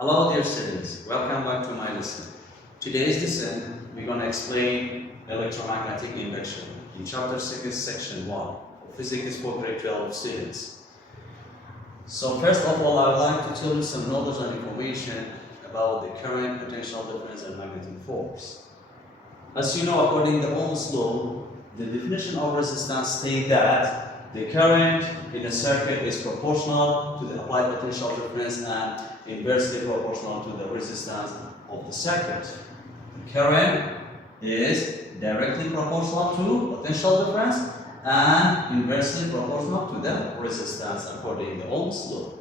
Hello dear students, welcome back to my lesson. Today's lesson, we're going to explain electromagnetic induction in chapter 6, section 1, physics for grade 12 students. So first of all, I would like to tell you some knowledge and information about the current, potential difference and magnetic force. As you know, according to Ohm's law, the definition of resistance states that the current in a circuit is proportional to the applied potential difference and inversely proportional to the resistance of the circuit. The current is directly proportional to potential difference and inversely proportional to the resistance according to Ohm's law.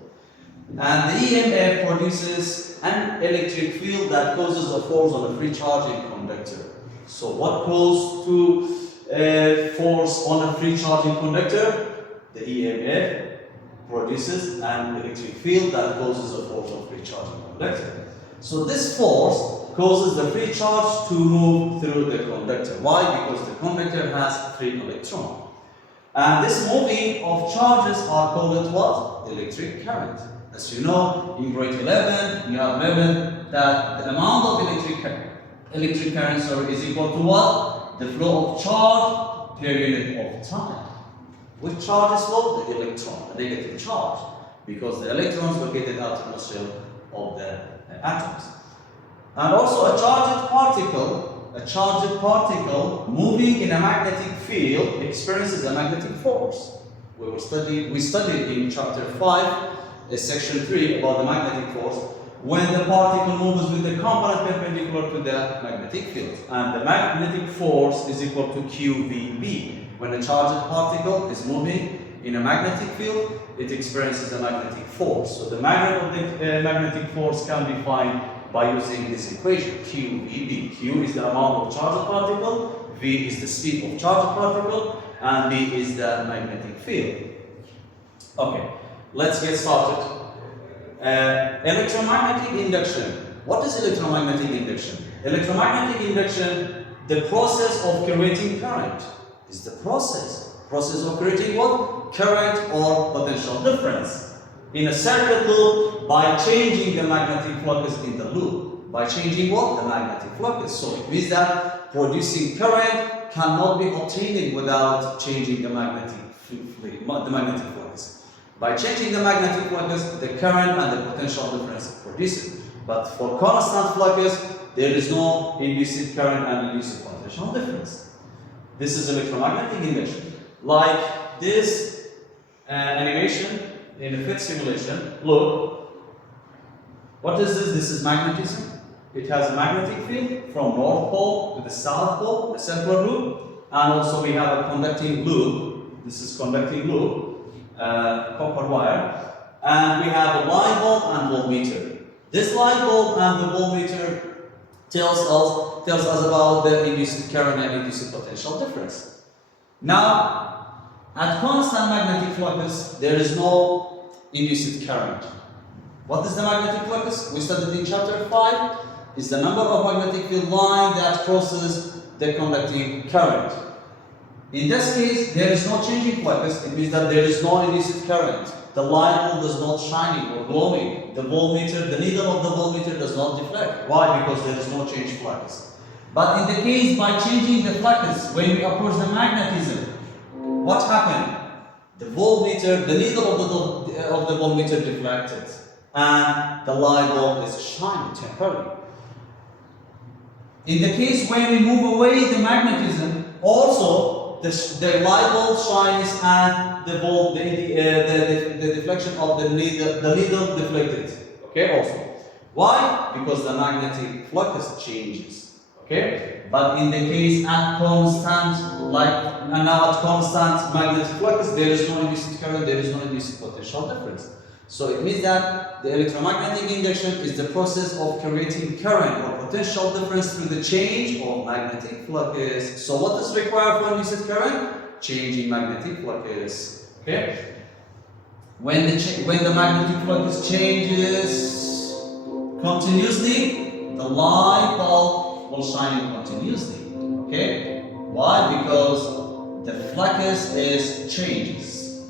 And the EMF produces an electric field that causes a force on a free charging conductor. So what causes to force on a free charging conductor? The EMF produces an electric field that causes a force on free charging conductor. So this force causes the free charge to move through the conductor. Why? Because the conductor has free electron. And this moving of charges are called what? Electric current. As you know, in grade 11, you have learned that the amount of electric current is equal to what? The flow of charge per unit of time. Which charge is flow? The electron, the negative charge, because the electron is located out of the shell of the atoms. And also a charged particle moving in a magnetic field experiences a magnetic force. We studied in chapter 5, section 3 about the magnetic force, when the particle moves with the component perpendicular to the magnetic field. And the magnetic force is equal to QVB. When a charged particle is moving in a magnetic field, it experiences a magnetic force. So the magnet of the magnetic force can be found by using this equation, QVB. Q is the amount of charged particle, V is the speed of charged particle, and B is the magnetic field. Okay, let's get started. Electromagnetic induction. What is electromagnetic induction? Electromagnetic induction, the process of creating current, is the process of creating what? Current or potential difference in a circuit loop by changing the magnetic flux in the loop. By changing what? The magnetic flux. So it means that producing current cannot be obtained without changing the magnetic flux. By changing the magnetic flux, the current and the potential difference is produced. But for constant flux, there is no induced current and induced potential difference. This is electromagnetic induction. Like this animation in a fit simulation. Look, what is this? This is magnetism. It has a magnetic field from North Pole to the South Pole, the circular loop, and also we have a conducting loop. This is conducting loop, copper wire, and we have a light bulb and voltmeter. This light bulb and the voltmeter tells us about the induced current and induced potential difference. Now, at constant magnetic flux, there is no induced current. What is the magnetic flux? We studied in chapter 5. Is the number of magnetic field line that crosses the conducting current. In this case, there is no changing flux. It means that there is no induced current. The light bulb is not shining or glowing. The voltmeter, the needle of the voltmeter does not deflect. Why? Because there is no change flux. But in the case by changing the flux, when we approach the magnetism, what happened? The voltmeter, the needle of the voltmeter deflected, and the light bulb is shining temporarily. In the case when we move away the magnetism, also the light bulb shines and the deflection of the needle deflected. Okay, also. Why? Because the magnetic flux changes. Okay, but in the case at constant, at constant magnetic flux, there is no induced current, there is no induced potential difference. So it means that the electromagnetic induction is the process of creating current or potential difference through the change of magnetic flux. So what is required for induced current? Changing magnetic flux. Okay. When the magnetic flux changes continuously, the light bulb will shine continuously. Okay. Why? Because the flux changes.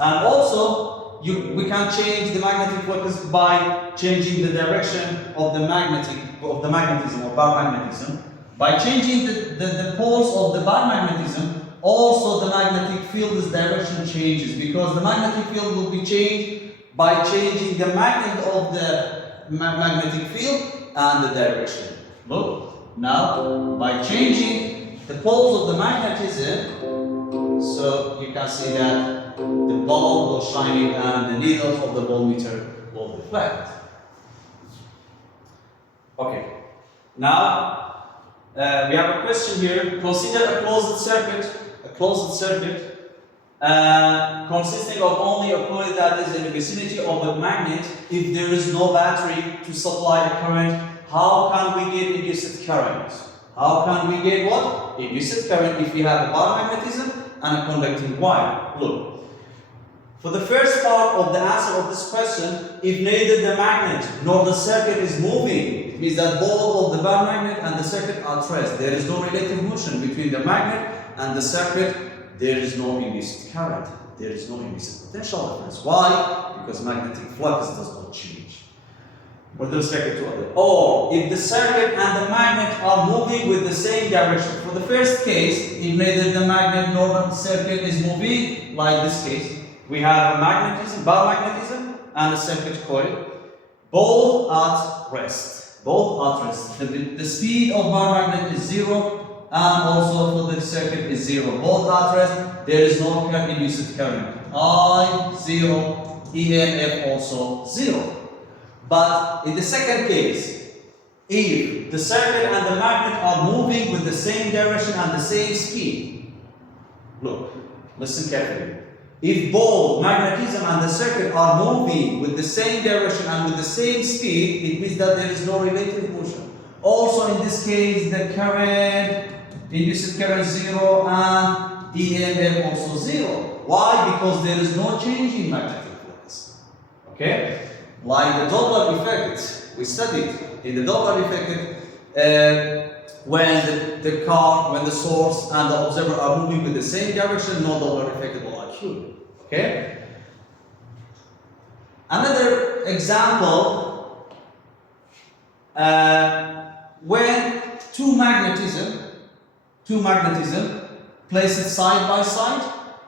And also we can change the magnetic flux by changing the direction of the magnetism or bar magnetism. By changing the poles of the bar magnetism, also the magnetic field's direction changes, because the magnetic field will be changed by changing the magnet of the magnetic field and the direction. Look, now by changing the poles of the magnetism, so you can see that the bulb will shine and the needle of the voltmeter will reflect. Okay, now we have a question here. Consider a closed circuit consisting of only a coil that is in the vicinity of a magnet. If there is no battery to supply the current, how can we get induced current? How can we get what? Induced current if we have a bar magnetism and a conducting wire. Look, for the first part of the answer of this question, if neither the magnet nor the circuit is moving, it means that both of the bar magnet and the circuit are at rest. There is no relative motion between the magnet and the circuit. There is no induced current. There is no induced potential difference. Why? Because magnetic flux does not change with respect to other. Or if the circuit and the magnet are moving with the same direction. For the first case, if neither the magnet nor the circuit is moving, like this case, we have a magnetism, bar magnetism, and a circuit coil, both at rest. Both at rest. The speed of bar magnet is 0. And also for the circuit is 0. Both at rest, there is no induced current. I 0, EMF also 0. But in the second case, if the circuit and the magnet are moving with the same direction and the same speed, look, listen carefully. If both magnetism and the circuit are moving with the same direction and with the same speed, it means that there is no relative motion. Also in this case, the current, induced current 0 and EMF also 0. Why? Because there is no change in magnetic flux. Okay? Like the Doppler effect, we studied in the Doppler effect, when when the source and the observer are moving with the same direction, no Doppler effect will occur. Okay? Another example, when two magnetism placed side by side,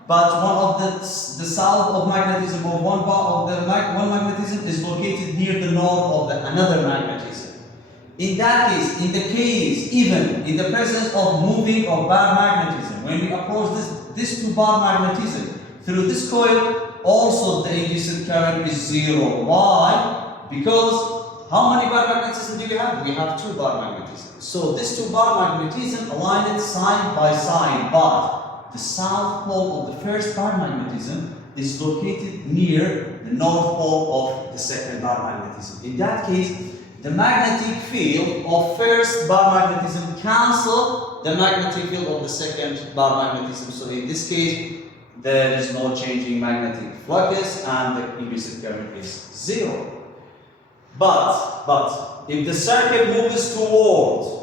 but one of the south of magnetism of one part of the one magnetism is located near the north of another magnetism. In that case, even in the presence of moving of bar magnetism, when we approach this two bar magnetism through this coil, also the induced current is 0. Why? Because how many bar magnetism do we have? We have 2 bar magnetism. So this 2 bar magnetism aligned side by side, but the south pole of the first bar magnetism is located near the north pole of the second bar magnetism. In that case, the magnetic field of first bar magnetism cancel the magnetic field of the second bar magnetism. So in this case, there is no changing magnetic flux and the induced current is 0. But if the circuit moves toward,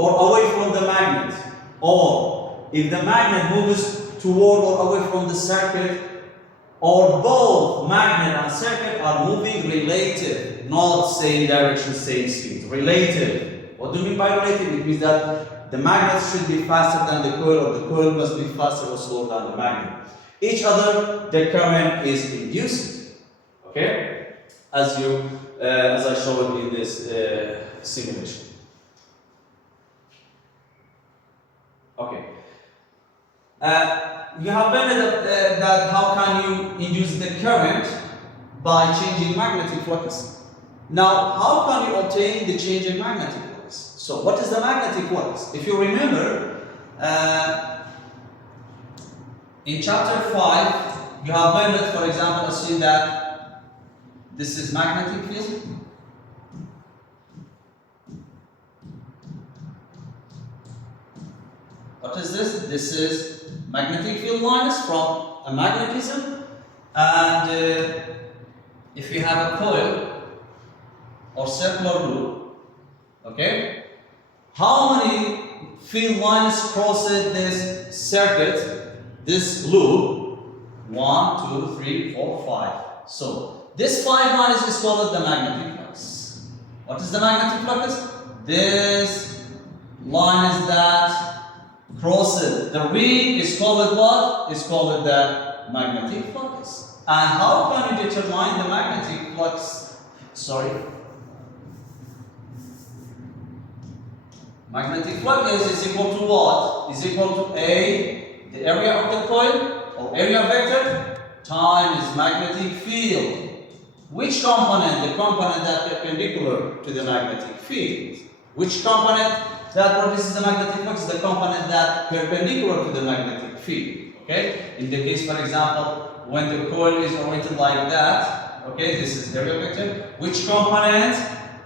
or away from the magnet, or if the magnet moves toward or away from the circuit, or both magnet and circuit are moving relative, not same direction, same speed, relative. What do you mean by relative? It means that the magnet should be faster than the coil, or the coil must be faster or slower than the magnet. Each other, the current is induced. Okay? As I showed in this simulation. Okay. You have learned that how can you induce the current by changing magnetic flux. Now, how can you obtain the change in magnetic flux? So, what is the magnetic flux? If you remember, in chapter 5, you have learned, for example, assume that this is magnetic field. What is this? This is magnetic field lines from a magnetism. And if you have a coil or circular loop, okay, how many field lines cross this circuit, this loop? 1, 2, 3, 4, 5. So this 5 minus is called the magnetic flux. What is the magnetic flux? This line is that crosses the ring is called what? Is called the magnetic flux. And how can you determine the magnetic flux? Sorry. Magnetic flux is equal to what? Is equal to A, the area of the coil, or area vector, times magnetic field. Which component? The component that is perpendicular to the magnetic field. Which component that produces the magnetic flux is the component that is perpendicular to the magnetic field. Okay? In the case, for example, when the coil is oriented like that, okay, this is area vector. Which component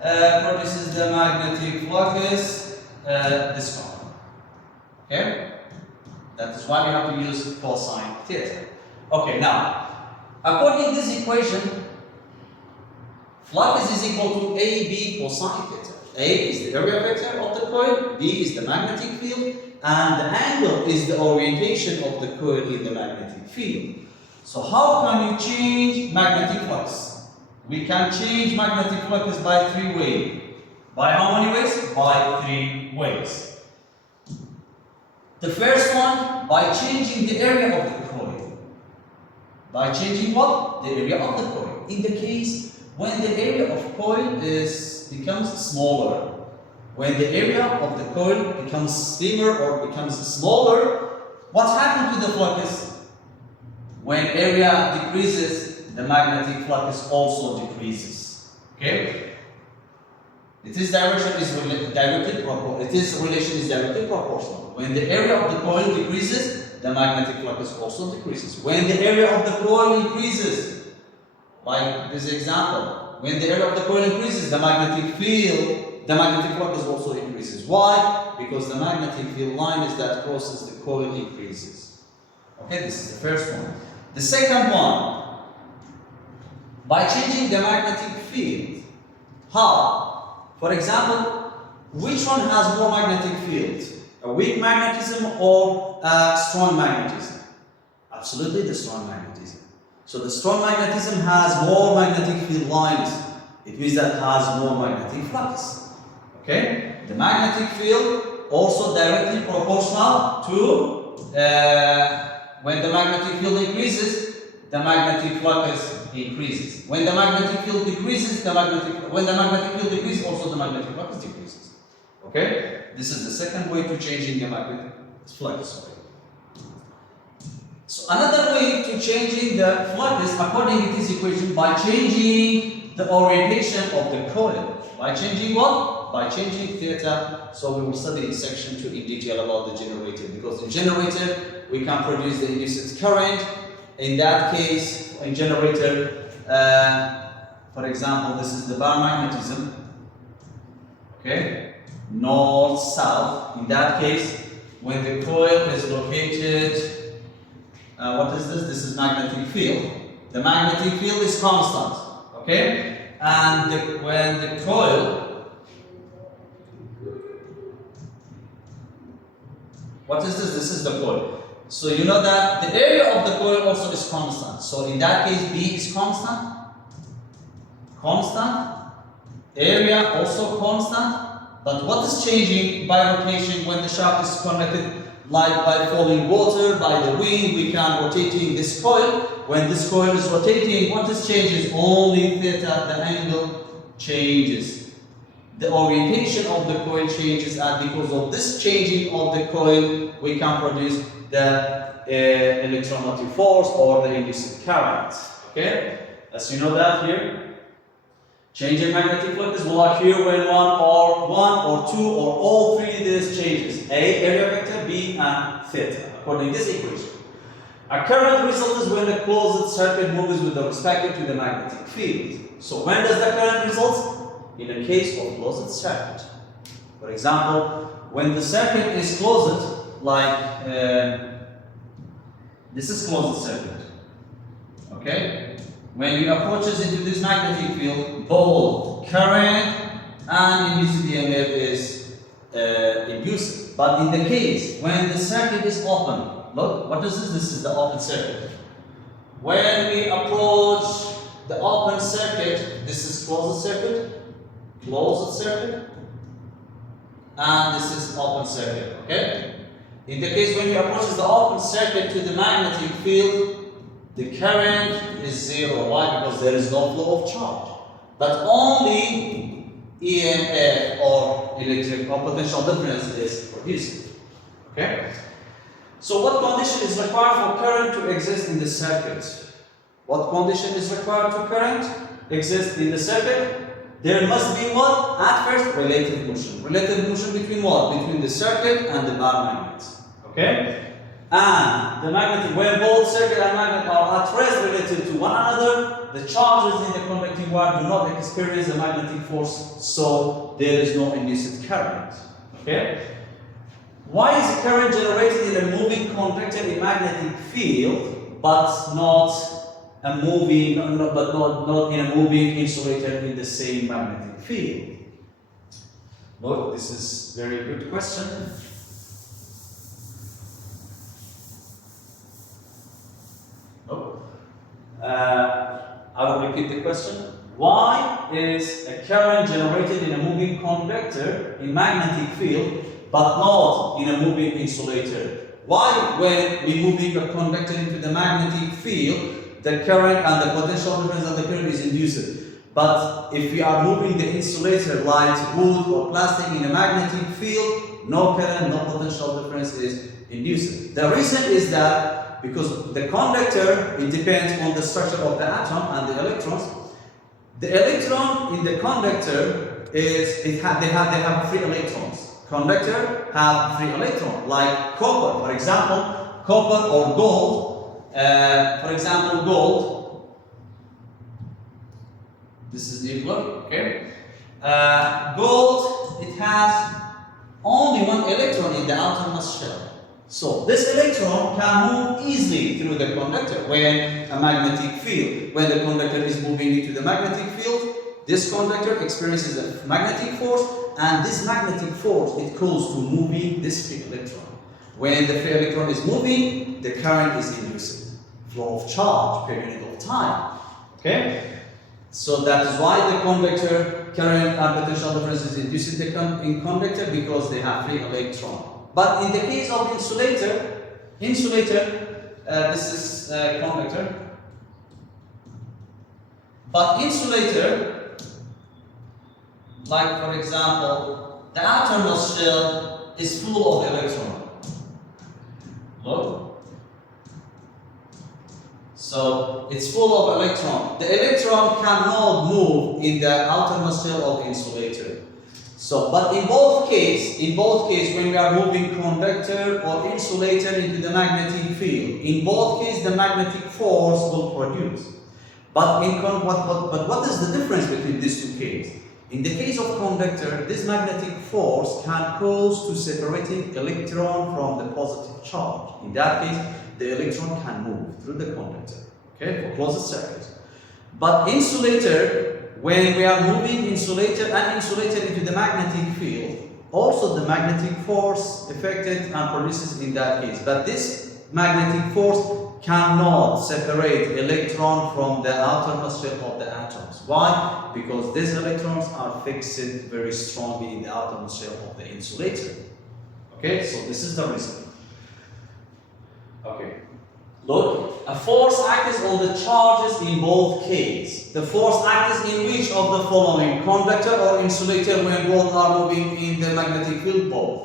produces the magnetic flux? This component. Okay? That is why we have to use cosine theta. Okay, now, according to this equation, flux is equal to AB cosine theta. A is the area vector of the coil, B is the magnetic field, and the angle is the orientation of the coil in the magnetic field. So how can you change magnetic flux? We can change magnetic flux by 3 ways. By how many ways? By 3 ways. The first one, by changing the area of the coil. By changing what? The area of the coil. In the case when the area of coil becomes smaller. When the area of the coil becomes slimmer or becomes smaller, what happens to the flux? When area decreases, the magnetic flux also decreases. Okay? Its direction is directly proportional. Its relation is directly proportional. When the area of the coil decreases, the magnetic flux also decreases. When the area of the coil increases, like this example, when the area of the coil increases, the magnetic flux also increases. Why? Because the magnetic field line is that crosses the coil increases. Okay, this is the first one. The second one, by changing the magnetic field. How? For example, which one has more magnetic field? A weak magnetism or a strong magnetism? Absolutely the strong magnetism. So the strong magnetism has more magnetic field lines. It means that it has more magnetic flux. Okay? The magnetic field also directly proportional to when the magnetic field increases, the magnetic flux increases. When the magnetic field decreases, when the magnetic field decreases, also the magnetic flux decreases. Okay? This is the second way to changing the magnetic flux. So another way to changing the flux is according to this equation by changing the orientation of the coil. By changing what? By changing theta. So we will study in section 2 in detail about the generator, because in generator we can produce the induced current. In that case, in generator, for example, this is the bar magnetism. Okay, north south. In that case, when the coil is located, what is this? This is magnetic field. The magnetic field is constant. Okay, and when the coil, what is this? This is the coil. So you know that the area of the coil also is constant. So in that case, B is constant. Constant. Area also constant. But what is changing by rotation when the shaft is connected, like by falling water, by the wind, we can rotating this coil. When this coil is rotating, what is changes? Only theta, the angle changes. The orientation of the coil changes, and because of this changing of the coil, we can produce the electromotive force or the induced current. Okay? As you know that here, change in magnetic flux will occur when one or two or all three of these changes, A, area vector, B, and theta, according to this equation. A current result is when the closed circuit moves with respect to the magnetic field. So when does the current result? In a case of closed circuit. For example, when the circuit is closed, like this is closed circuit. Okay? When you approaches into this magnetic field, both current and induced EMF is induced. But in the case when the circuit is open, look, what is this? This is the open circuit. when we approach the open circuit, this is closed circuit, and this is open circuit, okay? In the case when we approach the open circuit to the magnetic field, the current is zero. Why? Because there is no flow of charge. But only EMF or electric or potential difference is produced. Okay? So what condition is required for current to exist in the circuit? What condition is required to current exist in the circuit? There must be what? At first, relative motion. Relative motion between what? Between the circuit and the bar magnet. Okay? And the magnetic, when both circuit and magnet are at rest relative to one another, the charges in the conducting wire do not experience a magnetic force, so there is no induced current. Okay? Why is current generated in a moving conductor in magnetic field, but not a moving, not in a moving insulator in the same magnetic field? Well, this is a very good question. I will repeat the question. Why is a current generated in a moving conductor in magnetic field but not in a moving insulator? Why, when we moving a conductor into the magnetic field, the current and the potential difference of the current is induced? But if we are moving the insulator like wood or plastic in a magnetic field, no current, no potential difference is induced. The reason is that because the conductor, it depends on the structure of the atom and the electrons. The electron in the conductor is, they have free electrons. Conductor have free electrons, like copper, for example, copper or gold. For example, gold. This is nuclear, okay? Gold, it has only one electron in the outermost shell. So this electron can move easily through the conductor when a magnetic field, when the conductor is moving into the magnetic field, this conductor experiences a magnetic force, and this magnetic force, it goes to moving this free electron. When the free electron is moving, the current is induced. Flow of charge, period of time. Okay? So that is why the conductor current and potential difference is induced in conductor, because they have free electron. But in the case of insulator, this is conductor. But insulator, like for example, the outermost shell is full of electron. Look. So it's full of electron. The electron cannot move in the outermost shell of insulator. So, but in both cases, when we are moving conductor or insulator into the magnetic field, in both cases the magnetic force will produce. But what is the difference between these two cases? In the case of conductor, this magnetic force can cause to separating electron from the positive charge. In that case, the electron can move through the conductor, okay, for closed circuit. But insulator, when we are moving insulator into the magnetic field, also the magnetic force affected and produces in that case. But this magnetic force cannot separate electron from the outermost shell of the atoms. Why? Because these electrons are fixed very strongly in the outermost shell of the insulator. Okay, so this is the reason. Okay. Look, a force acts on the charges in both cases. The force acts in which of the following? Conductor or insulator when both are moving in the magnetic field? Both.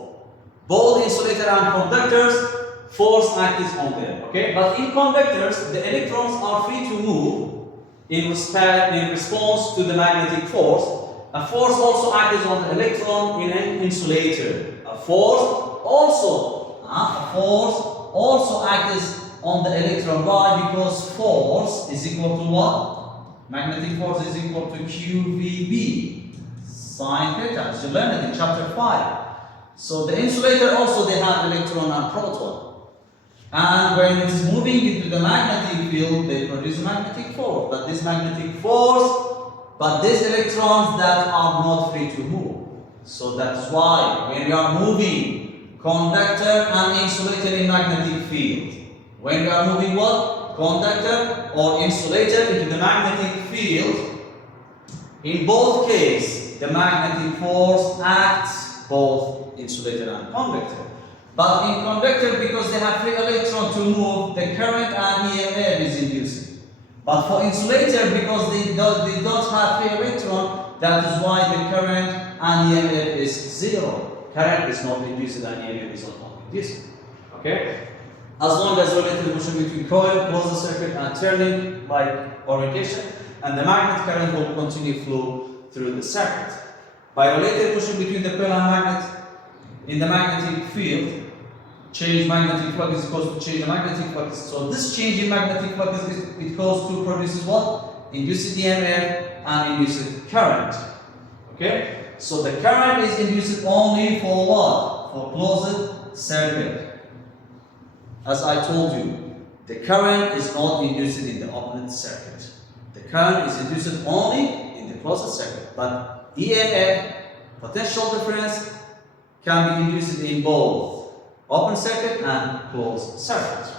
Both insulator and conductors, force acts on them. Okay? But in conductors, the electrons are free to move in response to the magnetic force. A force also acts on the electron in an insulator. A force also acts on the electron. Why? Because force is equal to what? Magnetic force is equal to QVB sine theta, as you learned it in chapter 5. So the insulator also, they have electron and proton. And when it is moving into the magnetic field, they produce magnetic force. But this magnetic force, but these electrons that are not free to move. So that's why when we are moving conductor and insulator in magnetic field, when we are moving what? conductor or insulator into the magnetic field, in both cases, the magnetic force acts both insulator and conductor. But in conductor, because they have free electron to move, the current and EMF is induced. But for insulator, because they don't have free electron, that is why the current and EMF is zero. Current is not induced and EMF is not induced. Okay? As long as relative motion between coil, closed circuit, and turning like orientation, and the magnet current will continue flow through the circuit. By relative motion between the coil and magnet in the magnetic field, change magnetic flux is equal to change the magnetic flux. So this change in magnetic flux is equals to produces what? Induced EMF and induced current. Okay? So the current is induced only for what? For closed circuit. As I told you, the current is not induced in the open circuit. The current is induced only in the closed circuit. But EMF, potential difference, can be induced in both open circuit and closed circuit.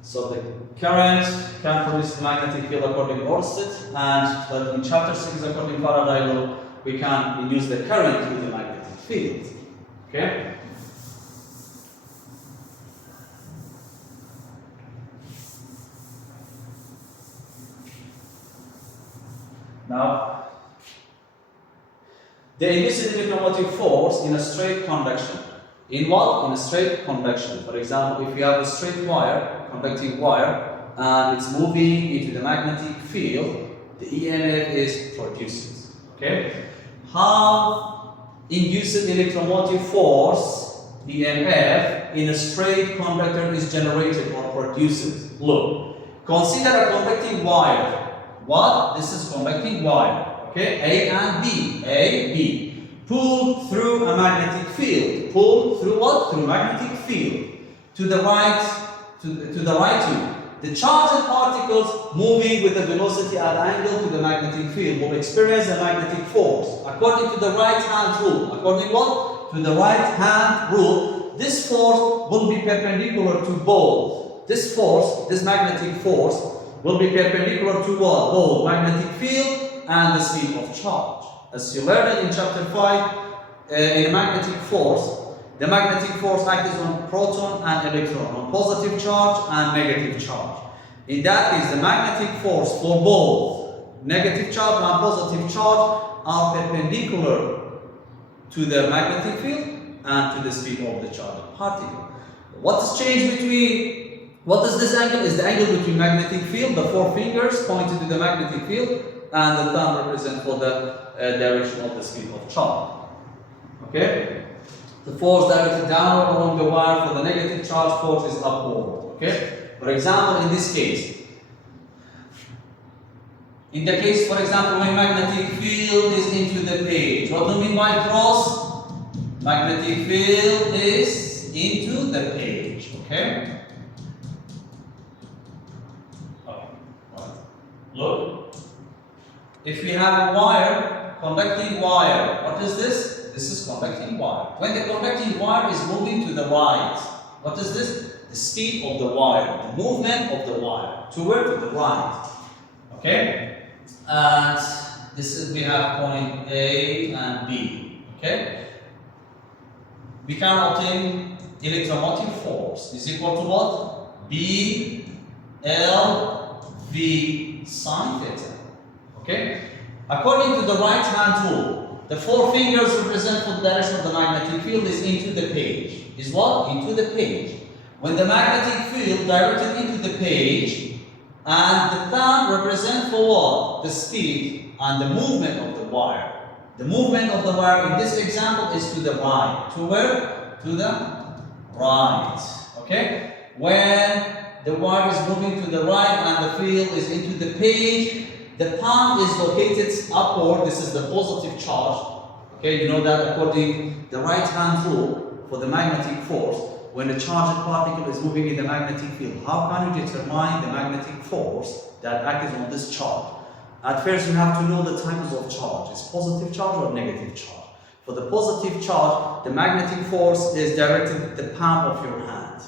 So the current can produce the magnetic field according to Oersted, but in chapter 6 according to Faraday law, we can induce the current through the magnetic field. Okay? Now, the induced electromotive force in a straight conduction. In what? In a straight conduction. For example, if you have a straight wire, conducting wire, and it's moving into the magnetic field, the EMF is produced. Okay? How induced electromotive force, EMF, in a straight conductor is generated or produced? Look, consider a conducting wire. What? This is conducting wire. Okay, A and B. A, B. Pulled through a magnetic field. Pulled through what? Through magnetic field. To the right, to the right. The charged particles moving with the velocity at angle to the magnetic field will experience a magnetic force. According to the right hand rule. According what? To the right hand rule, this force will be perpendicular to both. This force, this magnetic force, will be perpendicular to what? Both magnetic field and the speed of charge. As you learned in chapter 5, in a magnetic force, the magnetic force acts on proton and electron, on positive charge and negative charge. In that case, the magnetic force for both negative charge and positive charge are perpendicular to the magnetic field and to the speed of the charged particle. What is changed between, what is this angle? Is the angle between magnetic field, the four fingers pointed to the magnetic field, and the thumb represents for the direction of the speed of charge. Okay? The force directed downward along the wire for the negative charge force is upward. Okay? For example, in this case, in the case, for example, when magnetic field is into the page, what do we mean by cross? Magnetic field is into the page. Okay? Look, if we have a wire, conducting wire, what is this? This is conducting wire. When the conducting wire is moving to the right, what is this? The speed of the wire, the movement of the wire. To where? To the right. Okay? And this is, we have point A and B. Okay? We can obtain electromotive force is equal to what? B L V sine theta. Okay? According to the right hand rule, the four fingers represent for the direction of the magnetic field is into the page. Is what? Into the page. When the magnetic field directed into the page, and the thumb represents for what? The speed and the movement of the wire. The movement of the wire in this example is to the right. To where? To the right. Okay? When the wire is moving to the right and the field is into the page, the thumb is located upward. This is the positive charge. Okay, you know that according to the right hand rule for the magnetic force, when a charged particle is moving in the magnetic field, how can you determine the magnetic force that acts on this charge? At first, you have to know the types of charge. Is positive charge or negative charge? For the positive charge, the magnetic force is directed at the palm of your hand.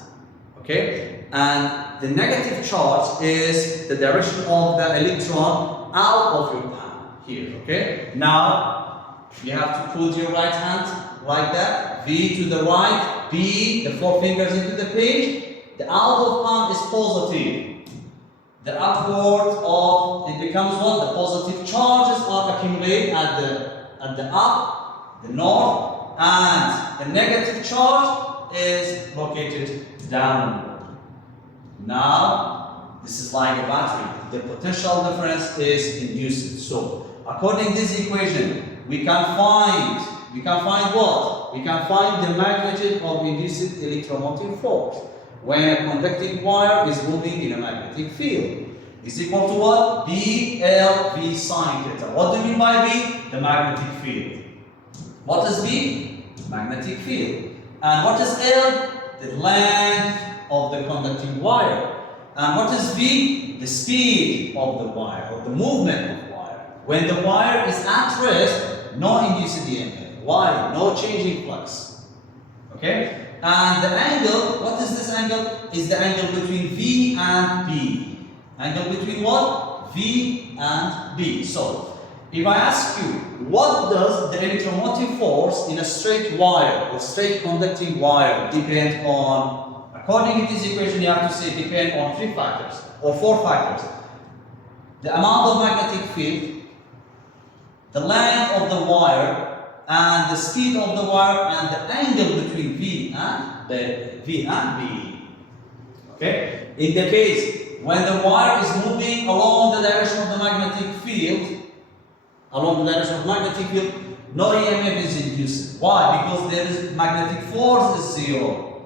Okay? And the negative charge is the direction of the electron out of your palm here. Okay. Now you have to put your right hand like that. V to the right. B, the four fingers into the page. The out of palm is positive. The upward of it becomes what? The positive charges are accumulated at the up, the north, and the negative charge is located downward. Now, this is like a battery. The potential difference is induced. So, according to this equation, we can find what? We can find the magnitude of induced electromotive force when a conducting wire is moving in a magnetic field. Is equal to what? BL sine theta. What do you mean by B? The magnetic field. What is B? Magnetic field. And what is L? The length of the conducting wire. And what is V? The speed of the wire, or the movement of the wire. When the wire is at rest, no induced EMF. Why? No changing flux. Okay? And the angle, what is this angle? Is the angle between V and B. Angle between what? V and B. So, if I ask you, what does the electromotive force in a straight wire, or straight conducting wire, depend on? According to this equation, you have to say depend on 3 factors, or 4 factors. The amount of magnetic field, the length of the wire, and the speed of the wire, and the angle between V and B. Okay? In the case when the wire is moving along the direction of the magnetic field, no EMF is induced. Why? Because there is magnetic force is 0.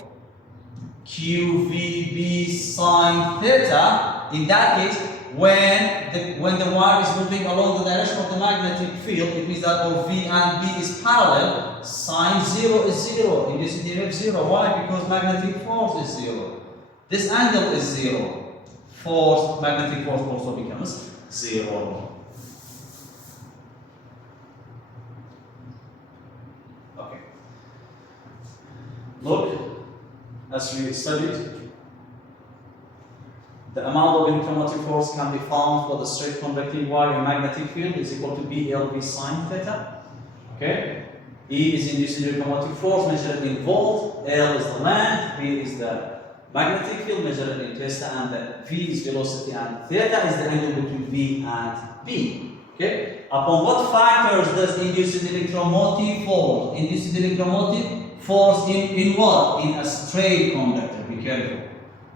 QVB sine theta. In that case, when the wire is moving along the direction of the magnetic field, it means that of V and B is parallel. Sine 0 is 0. Induced EMF 0. Why? Because magnetic force is 0. This angle is 0. Magnetic force also becomes 0. Okay. Look, as we studied, the amount of electromotive force can be found for the straight conducting wire in magnetic field is equal to BLV sine theta. Okay. E is induced electromotive force measured in volt, L is the length, B is the magnetic field measured in Tesla, and the V is velocity, and theta is the angle between V and B. Okay? Upon what factors does induced electromotive force? Induced electromotive force in what? In a straight conductor. Be careful.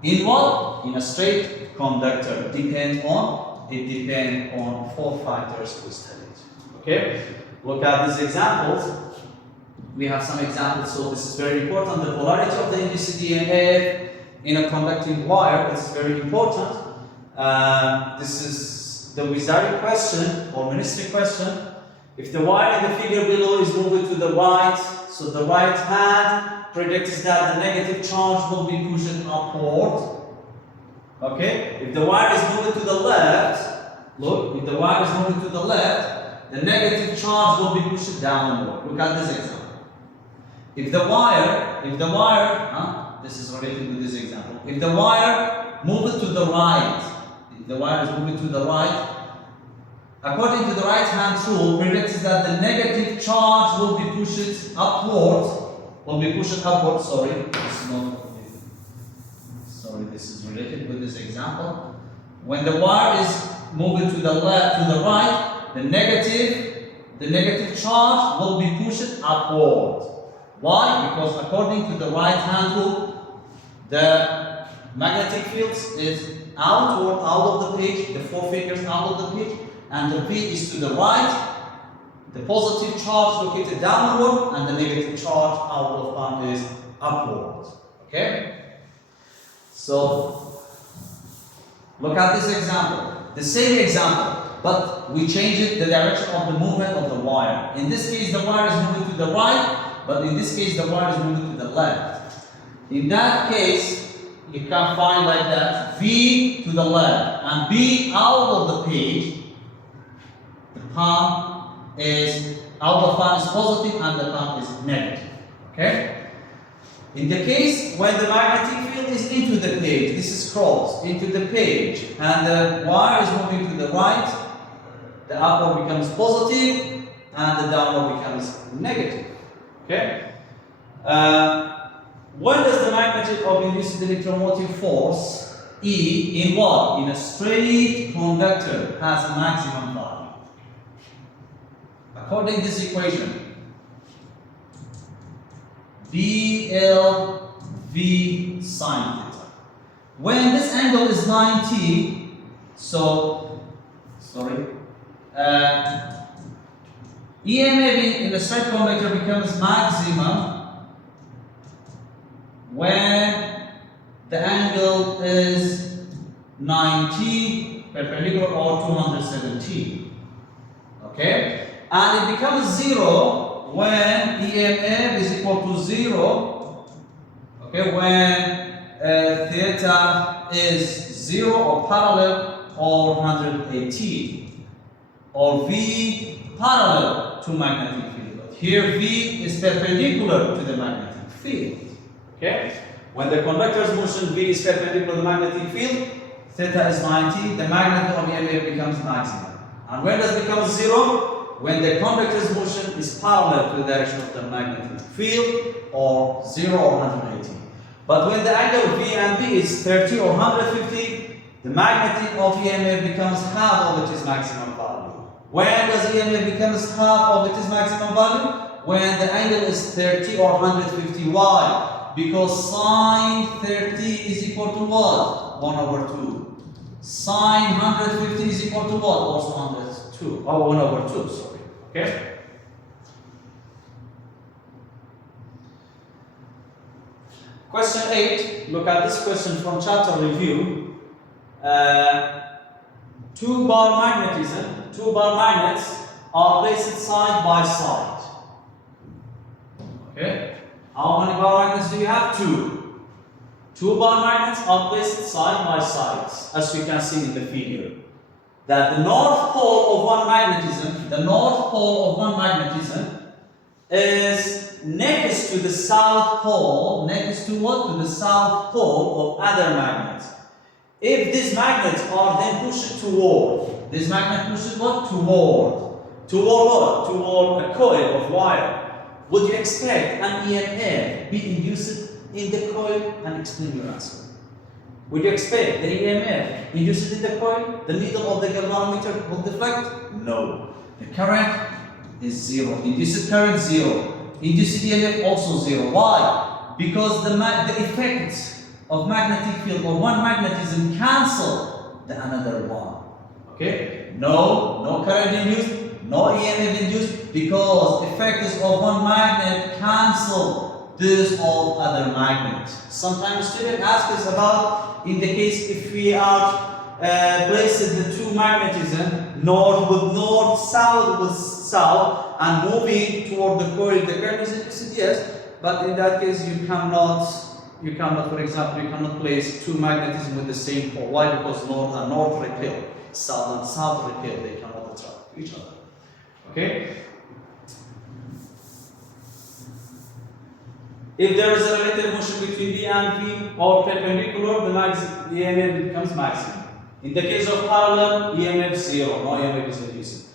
In what? In a straight conductor. It depends on 4 factors we studied. Okay? Look at these examples. We have some examples, so this is very important. The polarity of the induced EMF in a conducting wire is very important. This is the Wizari question or ministry question. If the wire in the figure below is moving to the right, so the right hand predicts that the negative charge will be pushed upward. Okay? If the wire is moving to the left, look, if the wire is moving to the left, the negative charge will be pushed downward. Look at this example. If the wire, this is related to this example. If the wire moves to the right, according to the right hand rule, predicts that the negative charge will be pushed upward. This is related with this example. When the wire is moving to the right, the negative charge will be pushed upward. Why? Because according to the right hand rule, the magnetic field is outward, out of the page, the 4 fingers out of the page, and the V is to the right, the positive charge located downward, and the negative charge out of palm is upward. Okay? So, look at this example. The same example, but we changed the direction of the movement of the wire. In this case, the wire is moving to the right, but in this case, the wire is moving to the left. In that case, you can find like that, V to the left and B out of the page. The palm is, out of palm is positive and the palm is negative. Okay? In the case when the magnetic field is into the page, this is crossed into the page, and the wire is moving to the right, the upward becomes positive, and the downward becomes negative. Okay? When does the magnitude of induced electromotive force E in what? In a straight conductor has a maximum value? According to this equation, BLV sine theta. When this angle is 90, EMF in the straight conductor becomes maximum when the angle is 90 perpendicular or 270. Okay? And it becomes 0 when EMF is equal to 0. Okay? When theta is 0 or parallel or 180. Or V parallel to magnetic field. But here V is perpendicular to the magnetic field. Okay? When the conductor's motion V is perpendicular to the magnetic field, theta is 90, the magnitude of EMF becomes maximum. And when does it become 0? When the conductor's motion is parallel to the direction of the magnetic field, or 0 or 180. But when the angle V and B is 30 or 150, the magnitude of EMF becomes half of its maximum value. When does EMF becomes half of its maximum value? When the angle is 30 or 150. Why? Because sine 30 is equal to what? 1/2. Sine 150 is equal to what? Also 102. Or 1/2, sorry. Okay? Question 8. Look at this question from chapter review. Two bar magnets are placed side by side. Okay? How many bar magnets do you have? 2. 2 bar magnets are placed side by side, as you can see in the figure. That the north pole of one magnetism, is next to the south pole, next to what? To the south pole of other magnets. If these magnets are then pushed toward, this magnet pushes what? Toward what? Toward a coil of wire. Would you expect an EMF be induced in the coil? And explain your answer. Would you expect the EMF induced in the coil? The needle of the galvanometer will deflect? No. The current is 0. Induced current 0. Induced EMF also 0. Why? Because the effects of magnetic field or one magnetism cancel the another one. Okay? No current induced, no EMF induced, because effects of one magnet cancel those of other magnets. Sometimes students ask us about, in the case if we are placing the two magnetism, north with north, south with south, and moving toward the coil, the current is induced, yes, but in that case you cannot, for example, you cannot place two magnetism with the same pole. Why? Because north and north repel, south and south repel, they cannot attract each other. Okay? If there is a relative motion between B and V or perpendicular, the EMF becomes maximum. In the case of parallel, EMF 0, no EMF is induced.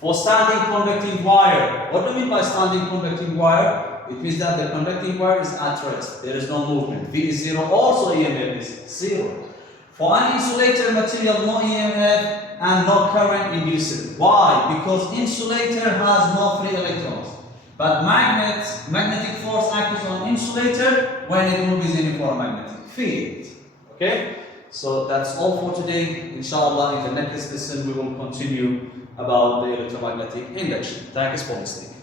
For standing conducting wire, what do we mean by standing conducting wire? It means that the conducting wire is at rest, there is no movement. V is 0, also EMF is 0. For an insulator material, no EMF and no current induced. Why? Because insulator has no free electrons. But magnetic force acts on insulator when it moves in for a magnetic field. Okay? So that's all for today. Inshallah, in the next lesson we will continue about the electromagnetic induction. Thanks for listening.